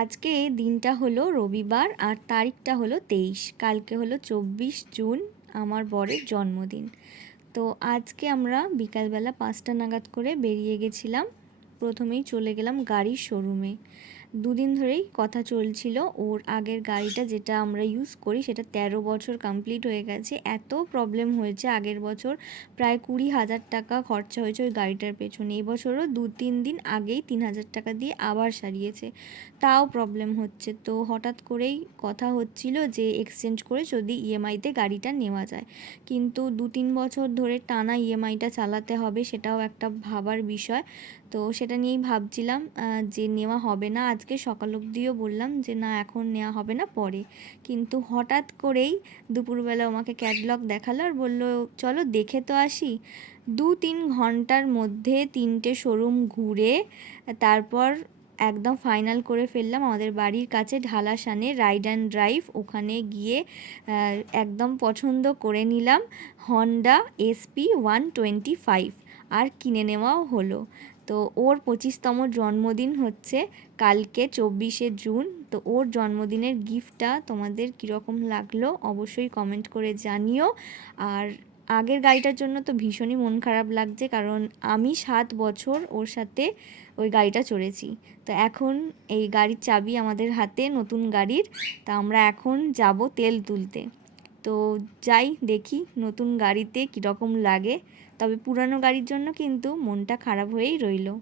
আজকে দিনটা হলো রবিবার আর তারিখটা হলো 23। কালকে হলো 24 জুন, আমার বরের জন্মদিন। তো আজকে আমরা বিকালবেলা 5টা নাগাদ করে বেরিয়ে গেছিলাম। প্রথমেই চলে গেলাম গাড়ির শোরুমে। দুদিন ধরেই কথা চলছিল, ওর আগের গাড়িটা যেটা আমরা ইউজ করি সেটা 13 বছর কমপ্লিট হয়ে গেছে। এত প্রবলেম হয়েছে, আগের বছর প্রায় 20,000 টাকা খরচা হয়েছে ওই গাড়িটার পেছনে। এই বছরও 2-3 দিন আগেই 3,000 টাকা দিয়ে আবার সারিয়েছে, তাও প্রবলেম হচ্ছে। তো হঠাৎ করেই কথা হচ্ছিল যে এক্সচেঞ্জ করে যদি ইএমআইতে গাড়িটা নেওয়া যায়, কিন্তু 2-3 বছর ধরে টানা ইএমআইটা চালাতে হবে, সেটাও একটা ভাবার বিষয়। তো সেটা নিয়েই ভাবছিলাম যে নেওয়া হবে না। আজকে সকাল অবধিও বললাম যে না, এখন নেওয়া হবে না, পরে। কিন্তু হঠাৎ করেই দুপুরবেলা আমাকে ক্যাটলগ দেখালো আর বললো চলো দেখে তো আসি। 2-3 ঘন্টার মধ্যে 3টে শোরুম ঘুরে তারপর একদম ফাইনাল করে ফেললাম আমাদের বাড়ির কাছে ঢালাসানে রাইড অ্যান্ড ড্রাইভ। ওখানে গিয়ে একদম পছন্দ করে নিলাম হন্ডা SP125, আর কিনে নেওয়াও হলো। তো ওর 25তম জন্মদিন হচ্ছে কালকে 24 জুন। তো ওর জন্মদিনের গিফটটা তোমাদের কীরকম লাগলো অবশ্যই কমেন্ট করে জানিও। আর আগের গাড়িটার জন্য তো ভীষণই মন খারাপ লাগছে, কারণ আমি 7 বছর ওর সাথে ওই গাড়িটা চড়েছি। তো এখন এই গাড়ির চাবি আমাদের হাতে, নতুন গাড়ির। তা আমরা এখন যাব তেল তুলতে। তো যাই, দেখি নতুন গাড়িতে কীরকম লাগে। তবে পুরানো গাড়ির জন্য কিন্তু মনটা খারাপ হয়েই রইলো।